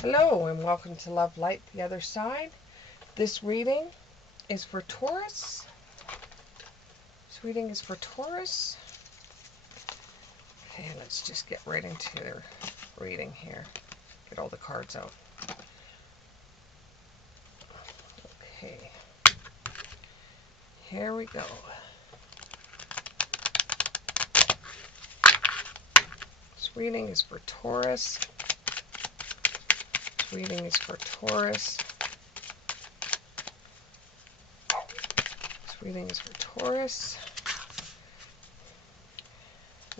Hello and welcome to Love Light the Other Side. This reading is for Taurus. Okay, let's just get right into their reading here. Get all the cards out. Okay. Here we go. This reading is for Taurus.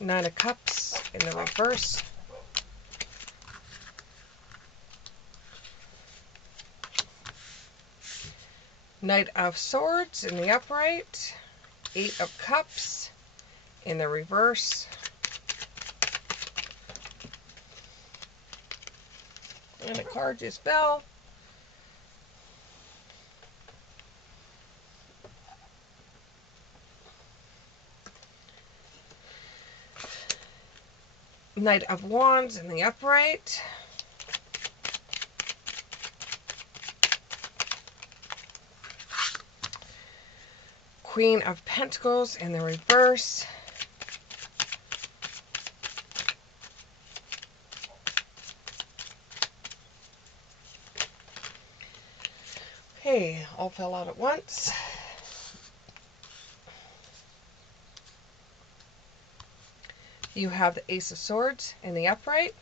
Nine of Cups in the reverse. Knight of Swords in the upright. Eight of Cups in the reverse. And a card just fell. Knight of Wands in the upright. Queen of Pentacles in the reverse. Okay, all fell out at once. You have the Ace of Swords in the upright.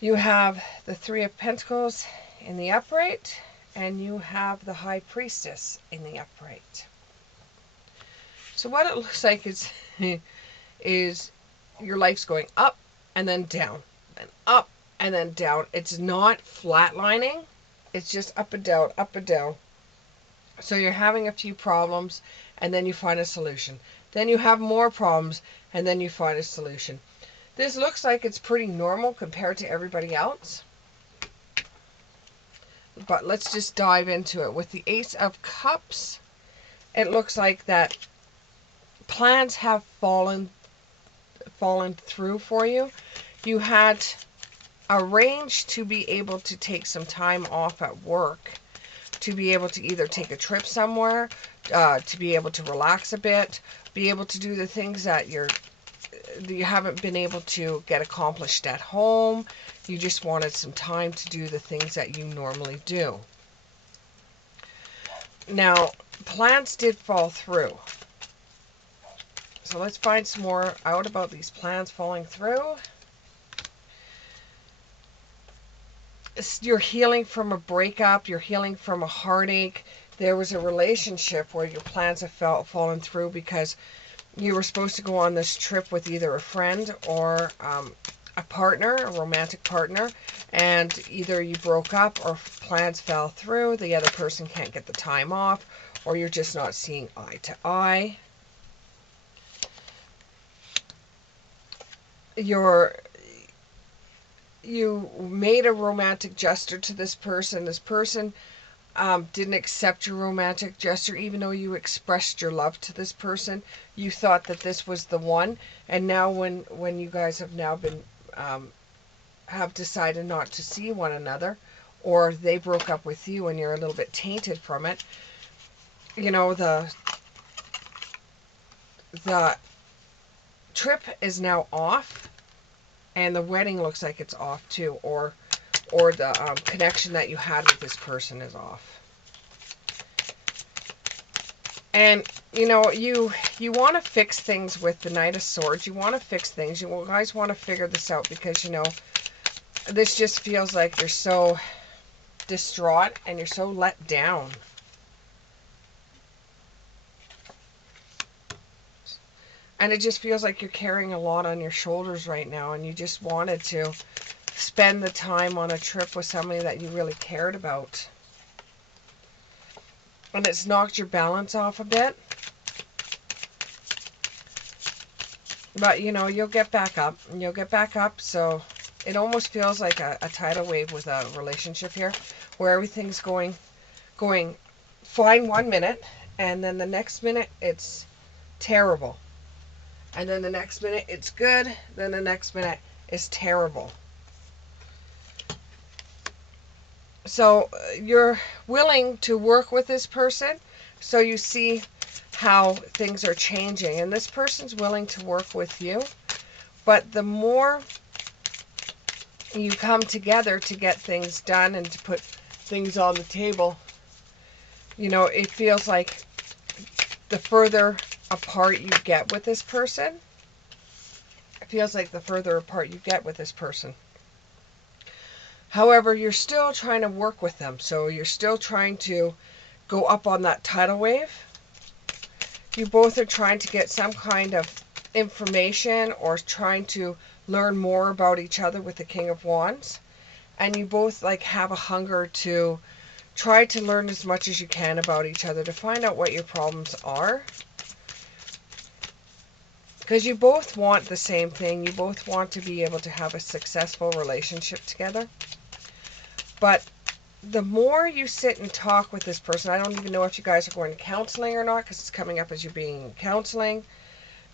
You have the Three of Pentacles in the upright. And you have the High Priestess in the upright. So what it looks like is your life's going up and then down. And up and then down. It's not flatlining. It's just up and down, up and down. So you're having a few problems and then you find a solution. Then you have more problems and then you find a solution. This looks like it's pretty normal compared to everybody else. But let's just dive into it. With the Ace of Cups, it looks like that plans have fallen through for you. You had arranged to be able to take some time off at work, to be able to either take a trip somewhere, to be able to relax a bit, be able to do the things that you haven't been able to get accomplished at home. You just wanted some time to do the things that you normally do. Now, plans did fall through. So let's find some more out about these plans falling through. You're healing from a breakup. You're healing from a heartache. There was a relationship where your plans have fallen through because you were supposed to go on this trip with either a friend or a partner, a romantic partner, and either you broke up or plans fell through, the other person can't get the time off, or you're just not seeing eye to eye. You made a romantic gesture to this person. This person didn't accept your romantic gesture, even though you expressed your love to this person. You thought that this was the one, and now when you guys have now been have decided not to see one another, or they broke up with you and you're a little bit tainted from it, you know, the trip is now off, and the wedding looks like it's off too, or the connection that you had with this person is off. And, you know, you want to fix things with the Knight of Swords. You want to fix things. You guys want to figure this out because, you know, this just feels like you're so distraught and you're so let down. And it just feels like you're carrying a lot on your shoulders right now, and you just wanted to spend the time on a trip with somebody that you really cared about. And it's knocked your balance off a bit. But, you know, you'll get back up. You'll get back up. So it almost feels like a tidal wave with a relationship here, where everything's going fine 1 minute, and then the next minute it's terrible. And then the next minute it's good. Then the next minute is terrible. So you're willing to work with this person, so you see how things are changing. And this person's willing to work with you. But the more you come together to get things done and to put things on the table, you know, it feels like the further apart you get with this person, it feels like the further apart you get with this person. However, you're still trying to work with them. So you're still trying to go up on that tidal wave. You both are trying to get some kind of information or trying to learn more about each other with the King of Wands. And you both like have a hunger to try to learn as much as you can about each other, to find out what your problems are. Because you both want the same thing. You both want to be able to have a successful relationship together. But the more you sit and talk with this person, I don't even know if you guys are going to counseling or not, because it's coming up as you being in counseling.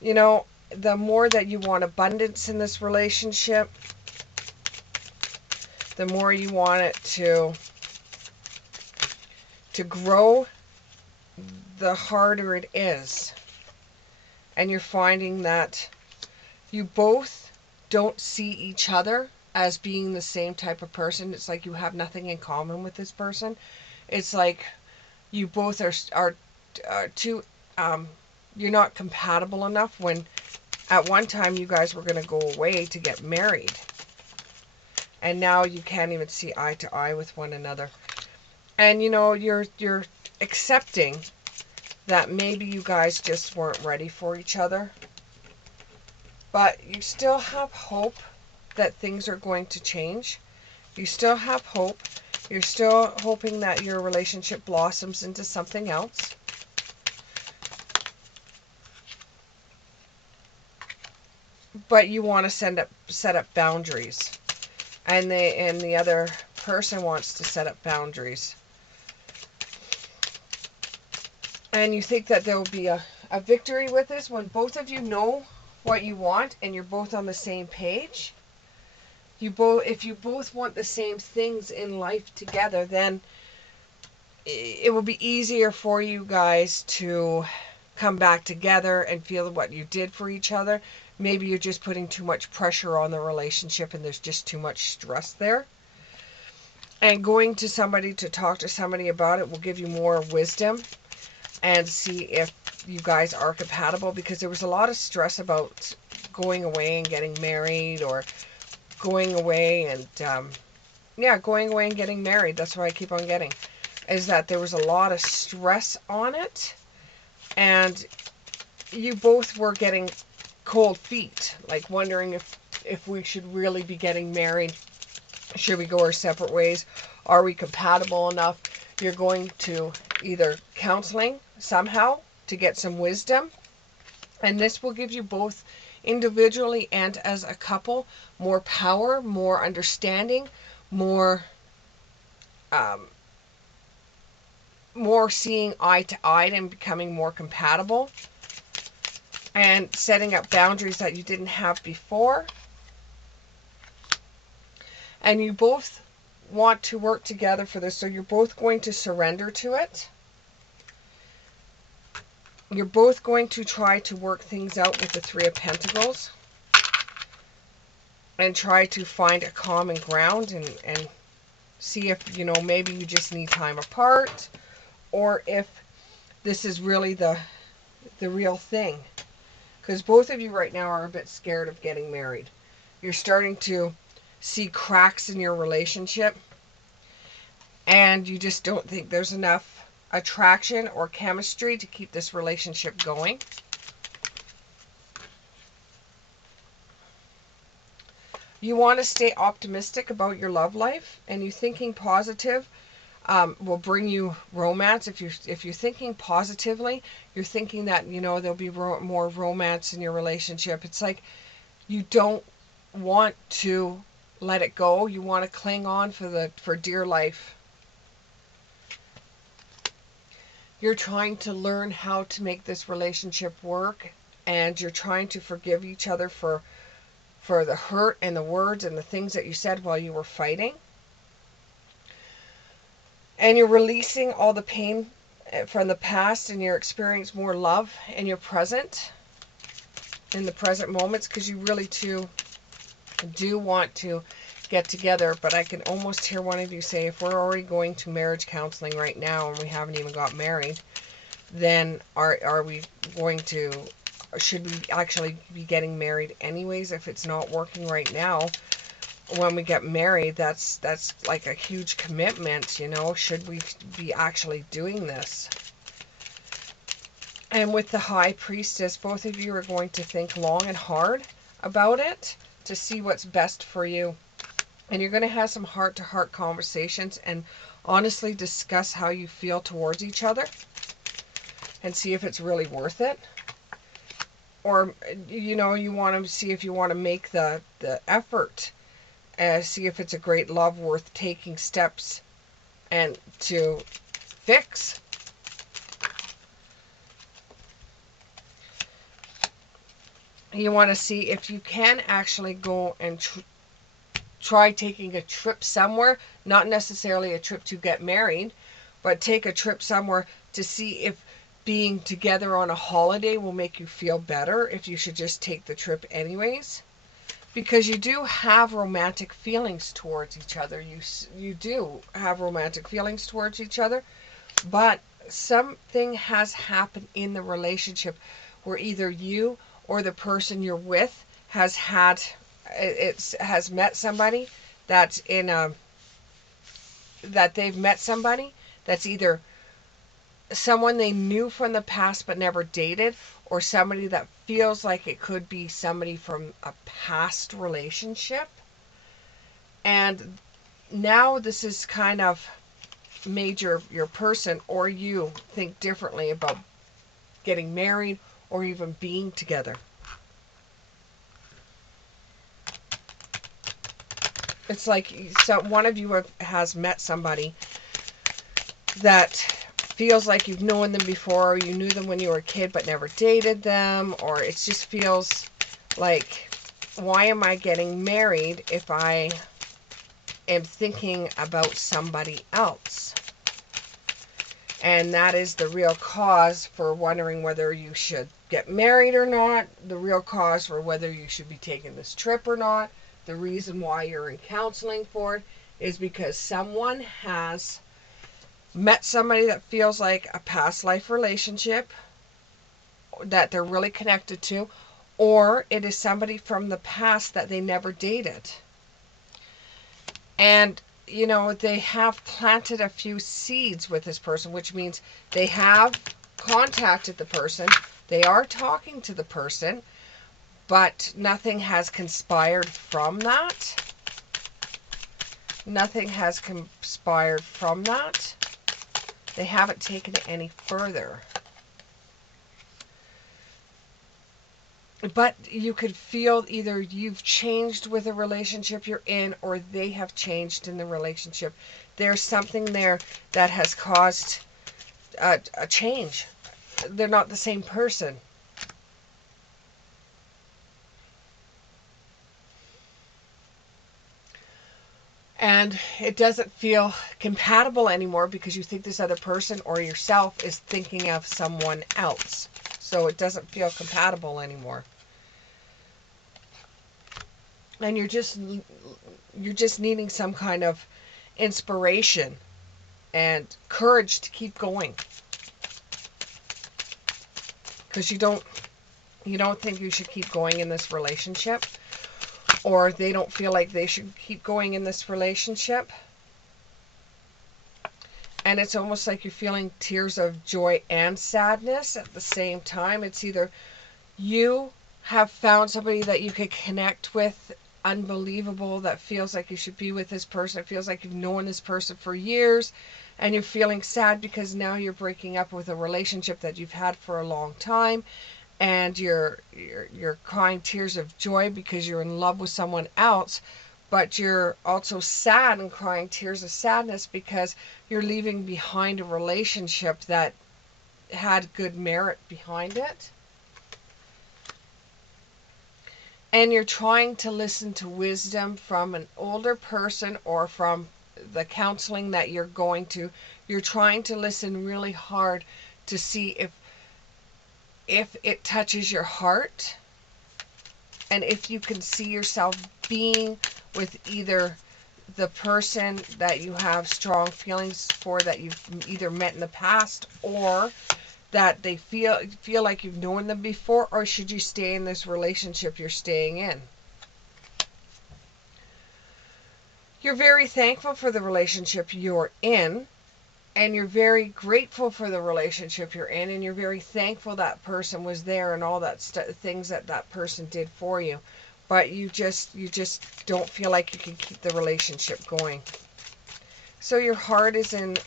You know, the more that you want abundance in this relationship, the more you want it to grow, the harder it is. And you're finding that you both don't see each other as being the same type of person. It's like you have nothing in common with this person. It's like you both are too, you're not compatible enough, when at one time you guys were going to go away to get married. And now you can't even see eye to eye with one another. And you know, you're accepting that maybe you guys just weren't ready for each other. But you still have hope that things are going to change. You still have hope. You're still hoping that your relationship blossoms into something else. But you want to set up boundaries. And the other person wants to set up boundaries. And you think that there will be a victory with this when both of you know what you want and you're both on the same page. If you both want the same things in life together, then it will be easier for you guys to come back together and feel what you did for each other. Maybe you're just putting too much pressure on the relationship and there's just too much stress there. And going to somebody to talk to somebody about it will give you more wisdom and see if you guys are compatible, because there was a lot of stress about going away and getting married, or going away and going away and getting married. That's what I keep on getting, is that there was a lot of stress on it, and you both were getting cold feet, like wondering if we should really be getting married. Should we go our separate ways? Are we compatible enough? You're going to either counseling somehow to get some wisdom, and this will give you both individually and as a couple more power, more understanding, more seeing eye to eye and becoming more compatible, and setting up boundaries that you didn't have before. And you both want to work together for this, so you're both going to surrender to it. You're both going to try to work things out with the Three of Pentacles and try to find a common ground, and see if, you know, maybe you just need time apart, or if this is really the real thing. Because both of you right now are a bit scared of getting married. You're starting to see cracks in your relationship, and you just don't think there's enough attraction or chemistry to keep this relationship going. You want to stay optimistic about your love life, and you thinking positive will bring you romance. If you're thinking positively, you're thinking that, you know, there'll be more romance in your relationship. It's like you don't want to let it go. You want to cling on for dear life. You're trying to learn how to make this relationship work, and you're trying to forgive each other for the hurt and the words and the things that you said while you were fighting. And you're releasing all the pain from the past, and you're experiencing more love in your present, in the present moments, because you really too do want to get together. But I can almost hear one of you say, if we're already going to marriage counseling right now and we haven't even got married, then are we going to, should we actually be getting married anyways if it's not working right now? When we get married, that's like a huge commitment, you know. Should we be actually doing this? And with the High Priestess, both of you are going to think long and hard about it to see what's best for you. And you're going to have some heart-to-heart conversations and honestly discuss how you feel towards each other and see if it's really worth it. Or, you know, you want to see if you want to make the effort, see if it's a great love worth taking steps and to fix. You want to see if you can actually go and try taking a trip somewhere, not necessarily a trip to get married, but take a trip somewhere to see if being together on a holiday will make you feel better, if you should just take the trip anyways. Because you do have romantic feelings towards each other. You do have romantic feelings towards each other, but something has happened in the relationship where either you or the person you're with has met somebody that's that they've met somebody that's either someone they knew from the past but never dated, or somebody that feels like it could be somebody from a past relationship. And now this is kind of made your person or you think differently about getting married or even being together. It's like one of you has met somebody that feels like you've known them before, or you knew them when you were a kid but never dated them, or it just feels like, why am I getting married if I am thinking about somebody else? And that is the real cause for wondering whether you should get married or not, the real cause for whether you should be taking this trip or not. The reason why you're in counseling for it is because someone has met somebody that feels like a past life relationship that they're really connected to, or it is somebody from the past that they never dated. And, you know, they have planted a few seeds with this person, which means they have contacted the person, they are talking to the person, but nothing has conspired from that. Nothing has conspired from that. They haven't taken it any further. But you could feel either you've changed with a relationship you're in, or they have changed in the relationship. There's something there that has caused a change. They're not the same person. And it doesn't feel compatible anymore because you think this other person or yourself is thinking of someone else. So it doesn't feel compatible anymore. And you're just needing some kind of inspiration and courage to keep going. Because you don't think you should keep going in this relationship, or they don't feel like they should keep going in this relationship. And it's almost like you're feeling tears of joy and sadness at the same time. It's either you have found somebody that you could connect with, unbelievable, that feels like you should be with this person. It feels like you've known this person for years, and you're feeling sad because now you're breaking up with a relationship that you've had for a long time, and you're crying tears of joy because you're in love with someone else, but you're also sad and crying tears of sadness because you're leaving behind a relationship that had good merit behind it. And you're trying to listen to wisdom from an older person or from the counseling that you're going to, you're trying to listen really hard to see if it touches your heart, and if you can see yourself being with either the person that you have strong feelings for, that you've either met in the past, or that they feel like you've known them before, or should you stay in this relationship you're staying in. You're very thankful for the relationship you're in, and you're very grateful for the relationship you're in, and you're very thankful that person was there and all that things that person did for you. But you just don't feel like you can keep the relationship going. So your heart is in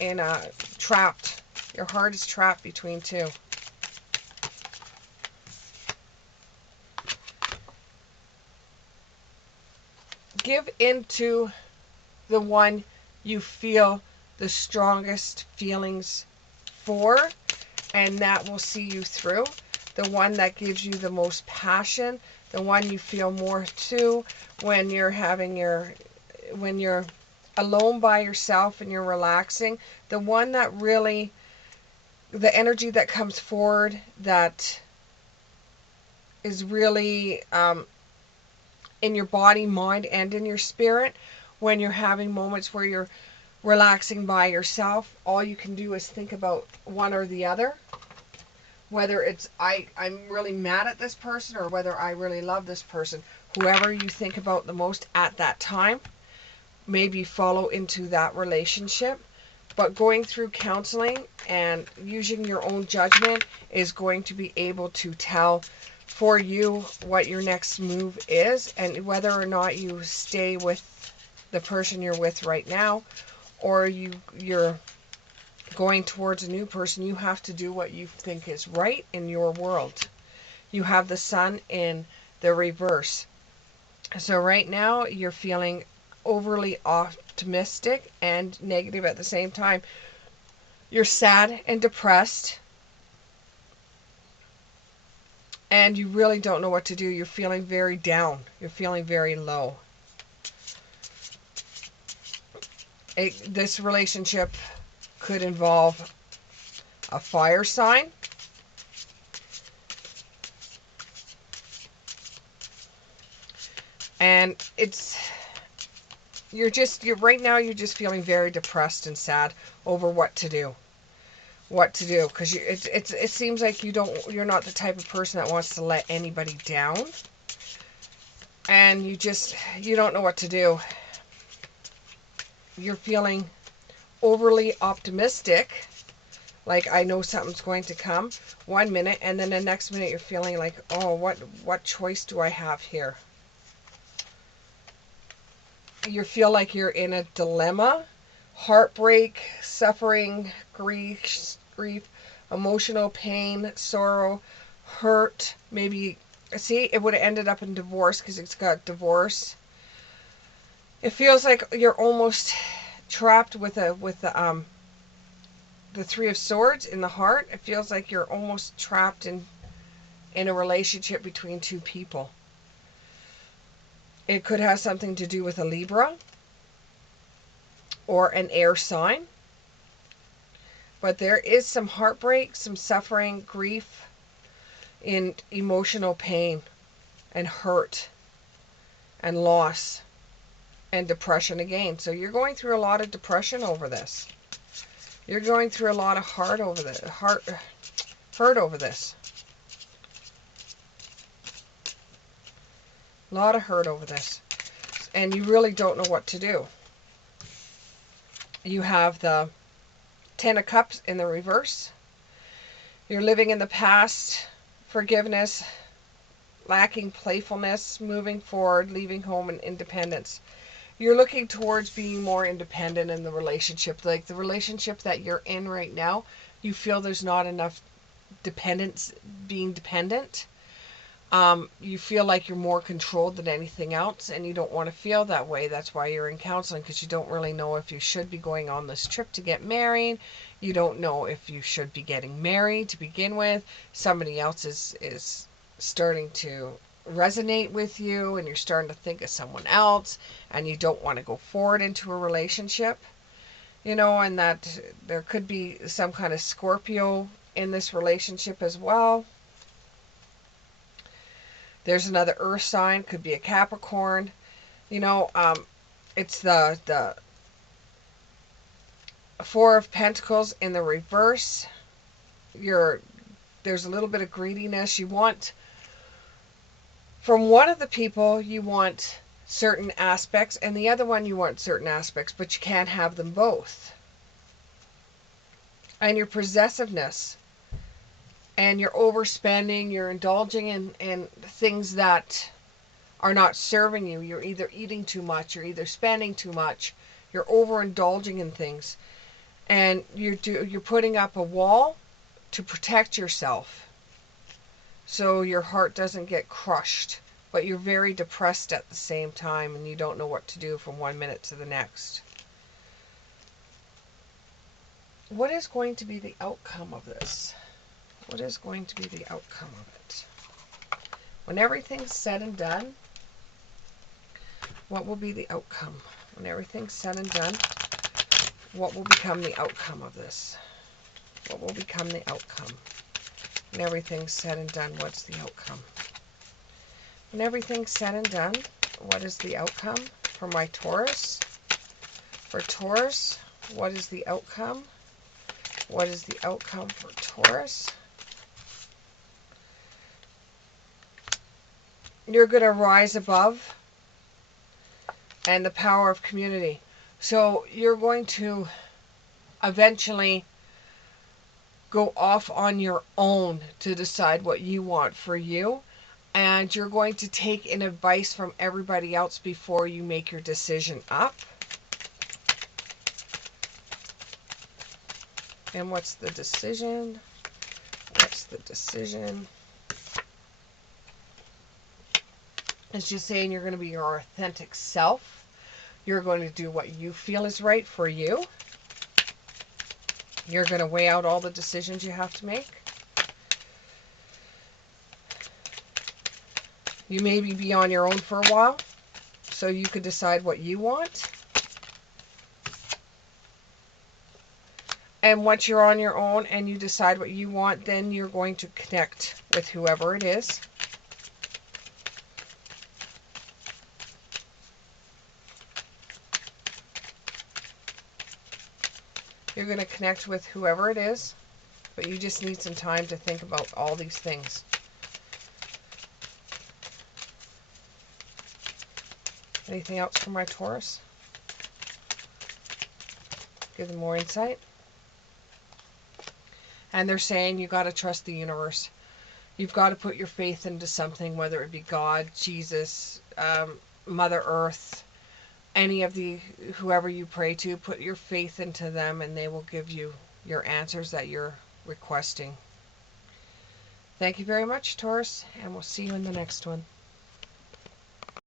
a trapped. Your heart is trapped between two. Give into the one you feel the strongest feelings for, and that will see you through. The one that gives you the most passion, the one you feel more to when you're alone by yourself and you're relaxing, the one that really, the energy that comes forward, that is really in your body, mind, and in your spirit. When you're having moments where you're relaxing by yourself, all you can do is think about one or the other. Whether it's I'm really mad at this person, or whether I really love this person. Whoever you think about the most at that time, maybe follow into that relationship. But going through counseling and using your own judgment is going to be able to tell for you what your next move is, and whether or not you stay with the person you're with right now, or you're going towards a new person. You have to do what you think is right in your world. You have the sun in the reverse. So right now you're feeling overly optimistic and negative at the same time. You're sad and depressed, and you really don't know what to do. You're feeling very down. You're feeling very low. This relationship could involve a fire sign. And you're right now you're just feeling very depressed and sad over what to do. Because it seems like you're not the type of person that wants to let anybody down. And you don't know what to do. You're feeling overly optimistic, like I know something's going to come 1 minute, and then the next minute you're feeling like, oh, what choice do I have here? You feel like you're in a dilemma. Heartbreak, suffering, grief, emotional pain, sorrow, hurt. Maybe, see, it would have ended up in divorce because it's got divorce. It feels like you're almost trapped with the Three of Swords in the heart. It feels like you're almost trapped in a relationship between two people. It could have something to do with a Libra or an air sign. But there is some heartbreak, some suffering, grief, and emotional pain, and hurt, and loss, and depression again. So you're going through a lot of depression over this. You're going through a lot of hurt over this. A lot of hurt over this. And you really don't know what to do. You have the Ten of Cups in the reverse. You're living in the past, forgiveness, lacking playfulness, moving forward, leaving home, and independence. You're looking towards being more independent in the relationship. Like the relationship that you're in right now, you feel there's not enough being dependent. You feel like you're more controlled than anything else, and you don't want to feel that way. That's why you're in counseling, because you don't really know if you should be going on this trip to get married. You don't know if you should be getting married to begin with. Somebody else is starting to resonate with you and you're starting to think of someone else and you don't want to go forward into a relationship, you know, and that there could be some kind of Scorpio in this relationship as well. There's another earth sign, could be a Capricorn. You know, it's the Four of Pentacles in the reverse. There's a little bit of greediness. You want, from one of the people, you want certain aspects, and the other one you want certain aspects, but you can't have them both. And your possessiveness and your overspending, you're indulging in things that are not serving you. You're either eating too much, you're either spending too much, you're overindulging in things, and you're putting up a wall to protect yourself so your heart doesn't get crushed, but you're very depressed at the same time and you don't know what to do from one minute to the next. What is going to be the outcome of this? What is going to be the outcome of it? When everything's said and done, what will be the outcome? When everything's said and done, what will become the outcome of this? What will become the outcome? When everything's said and done, what's the outcome? When everything's said and done, what is the outcome for my Taurus? For Taurus, what is the outcome? What is the outcome for Taurus? You're going to rise above and the power of community. So you're going to eventually go off on your own to decide what you want for you. And you're going to take in advice from everybody else before you make your decision up. And what's the decision? What's the decision? It's just saying you're going to be your authentic self. You're going to do what you feel is right for you. You're going to weigh out all the decisions you have to make. You maybe be on your own for a while, so you could decide what you want. And once you're on your own and you decide what you want, then you're going to connect with whoever it is. You're going to connect with whoever it is, but you just need some time to think about all these things. Anything else for my Taurus? Give them more insight. And they're saying you got to trust the universe. You've got to put your faith into something, whether it be God, Jesus, Mother Earth, any of the, whoever you pray to, put your faith into them and they will give you your answers that you're requesting. Thank you very much, Taurus, and we'll see you in the next one.